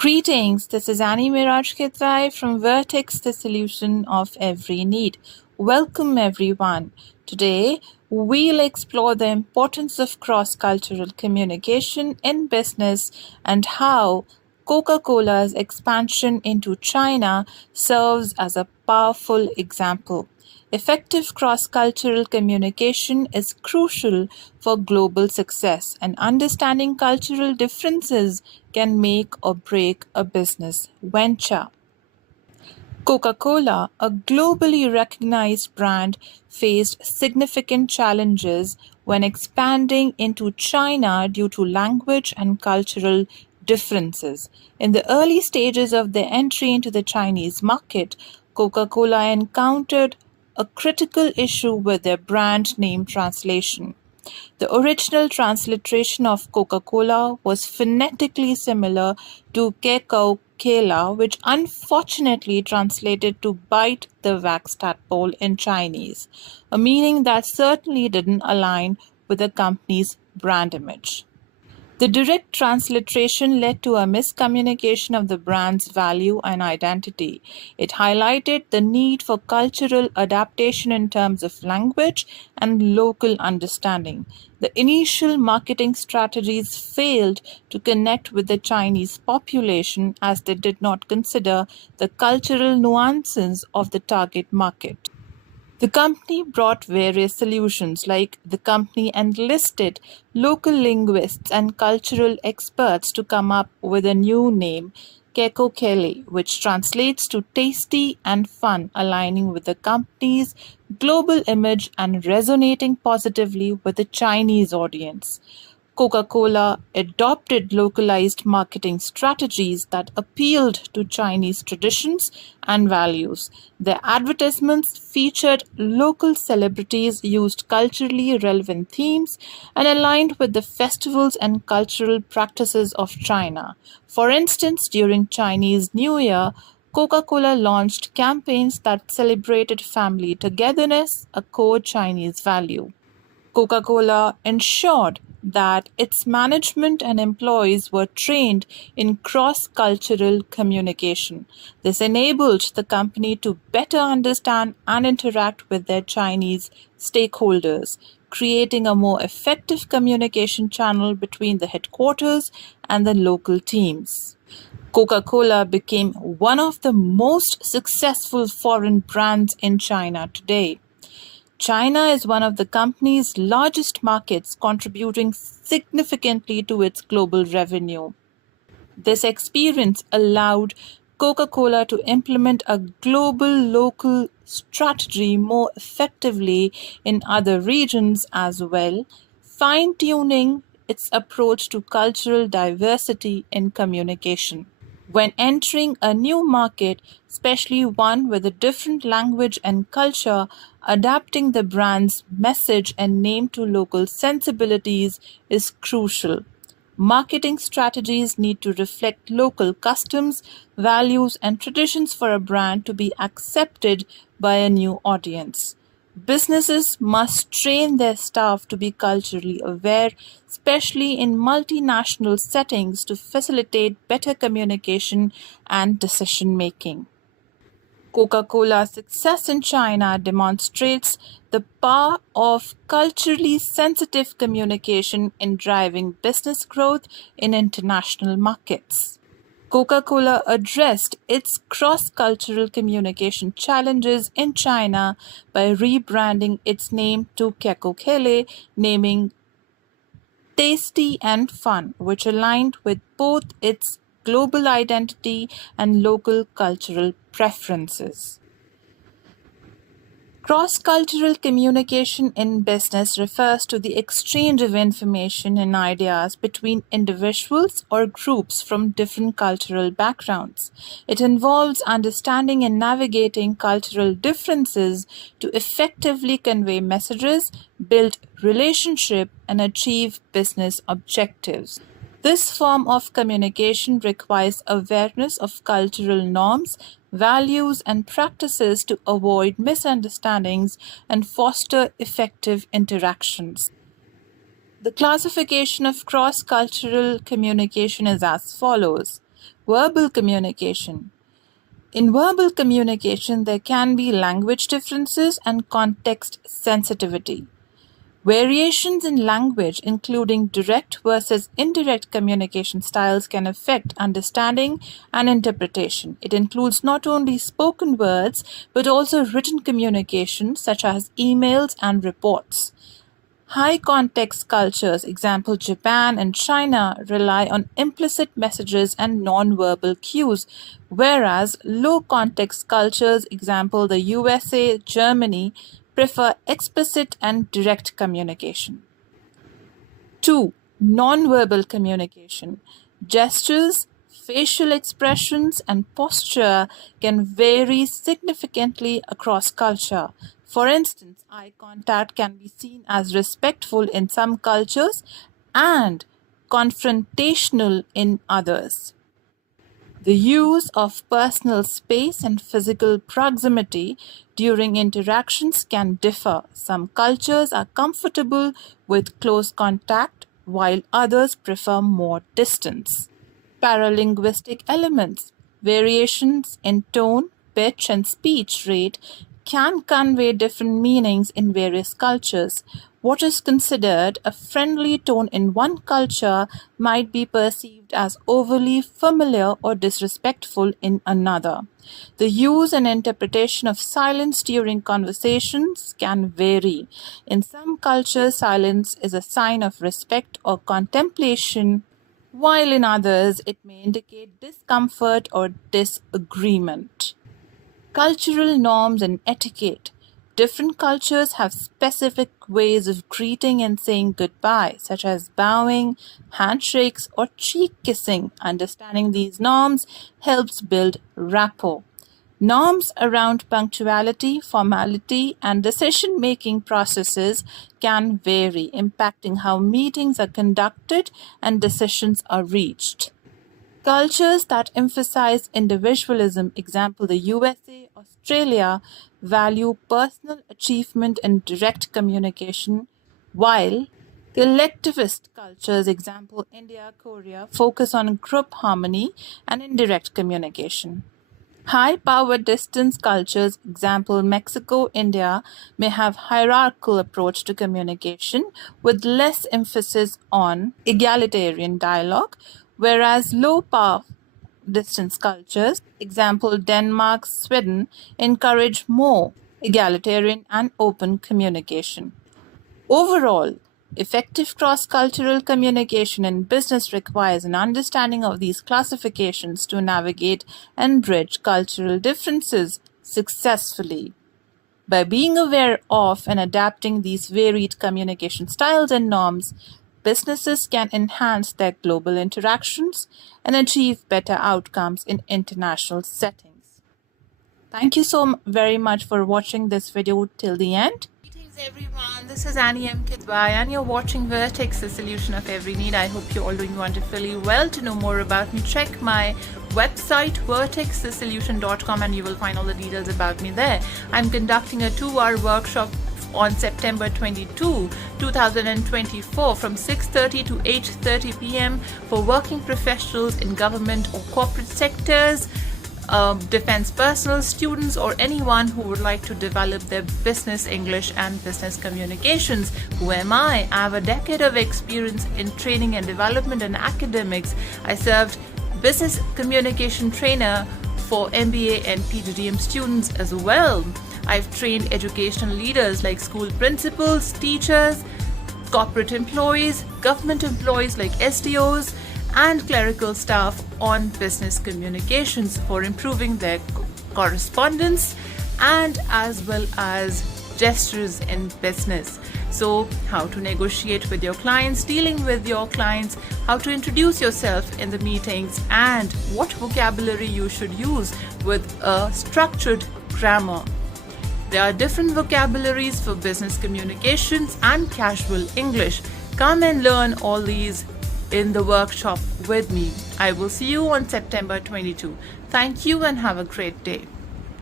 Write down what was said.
Greetings, this is Annie Miraj Kidwai from Vertex, the solution of every need. Welcome everyone. Today, we'll explore the importance of cross-cultural communication in business and how Coca-Cola's expansion into China serves as a powerful example. Effective cross-cultural communication is crucial for global success, and understanding cultural differences can make or break a business venture. Coca-Cola, a globally recognized brand, faced significant challenges when expanding into China due to language and cultural differences. In the early stages of their entry into the Chinese market, Coca-Cola encountered a critical issue with their brand name translation. The original transliteration of Coca-Cola was phonetically similar to Kekau-Kela, which unfortunately translated to bite the wax tadpole in Chinese, a meaning that certainly didn't align with the company's brand image. The direct transliteration led to a miscommunication of the brand's value and identity. It highlighted the need for cultural adaptation in terms of language and local understanding. The initial marketing strategies failed to connect with the Chinese population as they did not consider the cultural nuances of the target market. The company brought various solutions, like the company enlisted local linguists and cultural experts to come up with a new name, Kekokele, which translates to tasty and fun, aligning with the company's global image and resonating positively with the Chinese audience. Coca-Cola adopted localized marketing strategies that appealed to Chinese traditions and values. Their advertisements featured local celebrities, used culturally relevant themes, and aligned with the festivals and cultural practices of China. For instance, during Chinese New Year, Coca-Cola launched campaigns that celebrated family togetherness, a core Chinese value. Coca-Cola ensured that its management and employees were trained in cross-cultural communication. This enabled the company to better understand and interact with their Chinese stakeholders, creating a more effective communication channel between the headquarters and the local teams. Coca-Cola became one of the most successful foreign brands in China today. China is one of the company's largest markets, contributing significantly to its global revenue. This experience allowed Coca-Cola to implement a global local strategy more effectively in other regions as well, fine-tuning its approach to cultural diversity in communication. When entering a new market, especially one with a different language and culture, adapting the brand's message and name to local sensibilities is crucial. Marketing strategies need to reflect local customs, values, and traditions for a brand to be accepted by a new audience. Businesses must train their staff to be culturally aware, especially in multinational settings, to facilitate better communication and decision making. Coca-Cola's success in China demonstrates the power of culturally sensitive communication in driving business growth in international markets. Coca-Cola addressed its cross-cultural communication challenges in China by rebranding its name to Kekokele, naming tasty and fun, which aligned with both its global identity and local cultural preferences. Cross-cultural communication in business refers to the exchange of information and ideas between individuals or groups from different cultural backgrounds. It involves understanding and navigating cultural differences to effectively convey messages, build relationships, and achieve business objectives. This form of communication requires awareness of cultural norms, values, and practices to avoid misunderstandings and foster effective interactions. The classification of cross-cultural communication is as follows. Verbal communication. In verbal communication, there can be language differences and context sensitivity. Variations in language, including direct versus indirect communication styles, can affect understanding and interpretation. It includes not only spoken words, but also written communication, such as emails and reports. High context cultures, example Japan and China, rely on implicit messages and non-verbal cues, whereas low context cultures, example the USA, Germany, prefer explicit and direct communication. 2. Nonverbal communication. Gestures, facial expressions, and posture can vary significantly across culture. For instance, eye contact can be seen as respectful in some cultures and confrontational in others. The use of personal space and physical proximity during interactions can differ. Some cultures are comfortable with close contact, while others prefer more distance. Paralinguistic elements, variations in tone, pitch, and speech rate can convey different meanings in various cultures. What is considered a friendly tone in one culture might be perceived as overly familiar or disrespectful in another. The use and interpretation of silence during conversations can vary. In some cultures, silence is a sign of respect or contemplation, while in others it may indicate discomfort or disagreement. Cultural norms and etiquette. Different cultures have specific ways of greeting and saying goodbye, such as bowing, handshakes, or cheek kissing. Understanding these norms helps build rapport. Norms around punctuality, formality, and decision making processes can vary, impacting how meetings are conducted and decisions are reached. Cultures that emphasize individualism, example the USA, Australia, value personal achievement and direct communication, while collectivist cultures, example India, Korea, focus on group harmony and indirect communication. High power distance cultures, example Mexico, India, may have hierarchical approach to communication with less emphasis on egalitarian dialogue, whereas low power distance cultures, example Denmark, Sweden, encourage more egalitarian and open communication. Overall, effective cross-cultural communication in business requires an understanding of these classifications to navigate and bridge cultural differences successfully. By being aware of and adapting these varied communication styles and norms, businesses can enhance their global interactions and achieve better outcomes in international settings. Thank you so very much for watching this video till the end. Greetings everyone, this is Annie M. Kidwai and you're watching Vertex, the solution of every need. I hope you're all doing wonderfully well. To know more about me, check my website vertexthesolution.com and you will find all the details about me there. I'm conducting a 2-hour workshop on September 22, 2024 from 6:30 to 8:30 p.m. for working professionals in government or corporate sectors, defense personnel, students, or anyone who would like to develop their business English and business communications. Who am I? I have a decade of experience in training and development and academics. I served business communication trainer for MBA and PGDM students as well. I've trained educational leaders like school principals, teachers, corporate employees, government employees like SDOs, and clerical staff on business communications for improving their correspondence and as well as gestures in business. So how to negotiate with your clients, dealing with your clients, how to introduce yourself in the meetings, and what vocabulary you should use with a structured grammar. There are different vocabularies for business communications and casual English. Come and learn all these in the workshop with me. I will see you on September 22. Thank you and have a great day.